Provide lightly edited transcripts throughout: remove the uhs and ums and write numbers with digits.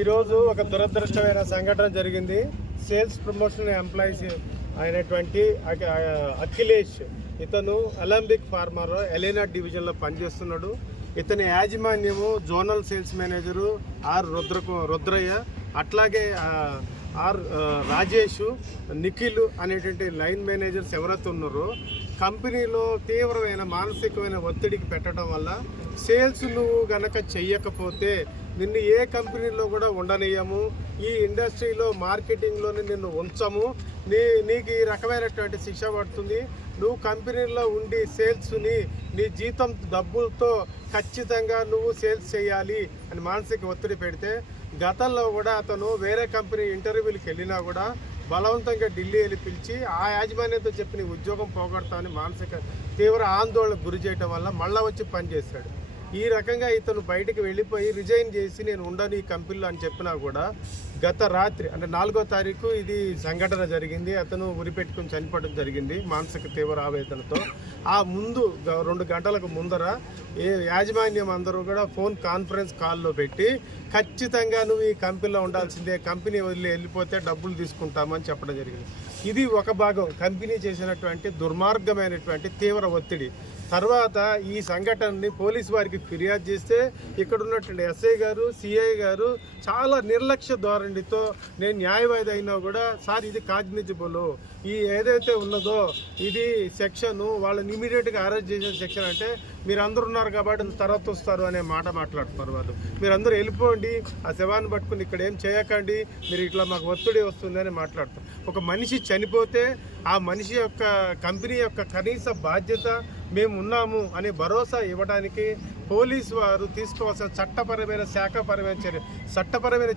ఈరోజు ఒక దురదృష్టమైన సంఘటన జరిగింది. సేల్స్ ప్రమోషన్ ఎంప్లాయీస్ అయినటువంటి అఖిలేష్, ఇతను అలంబిక్ ఫార్మర్ ఎలీనా డివిజన్లో పనిచేస్తున్నాడు. ఇతని యాజమాన్యము జోనల్ సేల్స్ మేనేజరు రుద్రయ్య, అట్లాగే రాజేష్, నిఖిల్ అనేటువంటి లైన్ మేనేజర్స్ ఎవరైతే ఉన్నారో కంపెనీలో తీవ్రమైన మానసికమైన ఒత్తిడికి పెట్టడం వల్ల సేల్స్ నువ్వు గనక చెయ్యకపోతే నిన్ను ఏ కంపెనీలో కూడా ఉండనియము, ఈ ఇండస్ట్రీలో మార్కెటింగ్లోనే నిన్ను ఉంచము, నీకు ఈ రకమైనటువంటి శిక్ష పడుతుంది, నువ్వు కంపెనీలో ఉండి సేల్స్ని నీ జీతం డబ్బులతో ఖచ్చితంగా నువ్వు సేల్స్ చేయాలి అని మానసిక ఒత్తిడి పెడితే, గతంలో కూడా అతను వేరే కంపెనీ ఇంటర్వ్యూలకు వెళ్ళినా కూడా బలవంతంగా ఢిల్లీ వెళ్ళి పిలిచి ఆ యాజమాన్యంతో చెప్పి నీ ఉద్యోగం పోగొడతామని మానసిక తీవ్ర ఆందోళనకు గురి చేయడం వల్ల మళ్ళీ వచ్చి పనిచేశాడు. ఈ రకంగా ఇతను బయటకు వెళ్ళిపోయి రిజైన్ చేసి నేను ఉండను ఈ కంపెనీలో అని చెప్పినా కూడా గత రాత్రి అంటే 4వ తారీఖు ఇది సంఘటన జరిగింది. అతను ఉరిపెట్టుకుని చనిపోవడం జరిగింది మానసిక తీవ్ర ఆవేదనతో. ఆ ముందు 2 గంటలకు ముందర యాజమాన్యం అందరూ కూడా ఫోన్ కాన్ఫరెన్స్ కాల్లో పెట్టి ఖచ్చితంగా నువ్వు ఈ కంపెనీలో ఉండాల్సిందే, కంపెనీ వదిలి వెళ్ళిపోతే డబ్బులు తీసుకుంటామని చెప్పడం జరిగింది. ఇది ఒక భాగం కంపెనీ చేసినటువంటి దుర్మార్గమైనటువంటి తీవ్ర ఒత్తిడి. తర్వాత ఈ సంఘటనని పోలీసు వారికి ఫిర్యాదు చేస్తే ఇక్కడ ఉన్నటువంటి ఎస్ఐ గారు, సిఐ గారు చాలా నిర్లక్ష్య ధోరణితో నేను న్యాయవాది అయినా కూడా సార్ ఇది కాగ్నిజిబుల్, ఈ ఏదైతే ఉన్నదో ఇది సెక్షన్, వాళ్ళని ఇమీడియట్గా అరెస్ట్ చేసే సెక్షన్ అంటే మీరు అందరూ ఉన్నారు కాబట్టి తర్వాత వస్తారు అనే మాట మాట్లాడుతున్నారు వాళ్ళు. మీరు అందరూ వెళ్ళిపోండి, ఆ శవాన్ని పట్టుకుని ఇక్కడ ఏం చేయకండి, మీరు ఇట్లా మాకు ఒత్తిడి వస్తుంది అని మాట్లాడుతారు. ఒక మనిషి చనిపోతే ఆ మనిషి యొక్క కంపెనీ యొక్క కనీస బాధ్యత మేము ఉన్నాము అనే భరోసా ఇవ్వడానికి పోలీసు వారు తీసుకోవాల్సిన చట్టపరమైన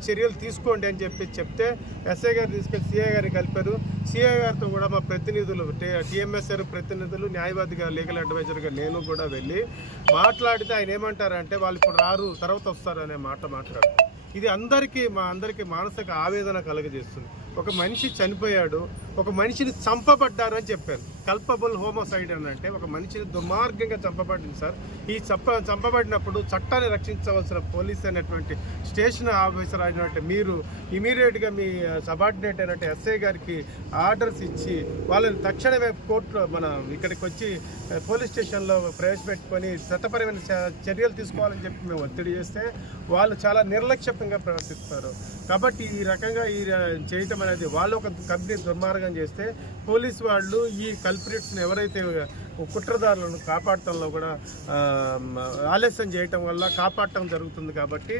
చర్యలు తీసుకోండి అని చెప్తే ఎస్ఐ గారు తీసుకెళ్ళి సిఐ గారిని కలిపారు. సిఐ గారితో కూడా మా ప్రతినిధులు టీఎంఎస్ఆర్ ప్రతినిధులు, న్యాయవాదిగా లీగల్ అడ్వైజర్గా నేను కూడా వెళ్ళి మాట్లాడితే ఆయన ఏమంటారంటే వాళ్ళు ఇప్పుడు రారు తర్వాత వస్తారు అనే మాట మాట్లాడారు. ఇది మా అందరికీ మానసిక ఆవేదన కలుగజేస్తుంది. ఒక మనిషి చనిపోయాడు, ఒక మనిషిని చంపబడ్డారు అని చెప్పారు. కల్పబుల్ హోమోసైడ్ అని అంటే ఒక మనిషిని దుర్మార్గంగా చంపబడింది సార్. ఈ చంపబడినప్పుడు చట్టాన్ని రక్షించవలసిన పోలీస్ అయినటువంటి స్టేషన్ ఆఫీసర్ అయినటువంటి మీరు ఇమీడియట్గా మీ సబార్డినేట్ అయినట్టు ఎస్ఐ గారికి ఆర్డర్స్ ఇచ్చి వాళ్ళని తక్షణమే కోర్టులో ఇక్కడికి వచ్చి పోలీస్ స్టేషన్లో ప్రవేశపెట్టుకొని చట్టపరమైన చర్యలు తీసుకోవాలని చెప్పి మేము ఒత్తిడి చేస్తే వాళ్ళు చాలా నిర్లక్ష్యంగా ప్రవర్తిస్తారు. కాబట్టి ఈ రకంగా చేయటం అనేది వాళ్ళు ఒక కంపెనీ దుర్మార్గం చేస్తే పోలీసు వాళ్ళు ఈ కల్ప్రిట్స్ని ఎవరైతే కుట్రదారులను కాపాడటంలో కూడా ఆలస్యం చేయటం వల్ల కాపాడటం జరుగుతుంది. కాబట్టి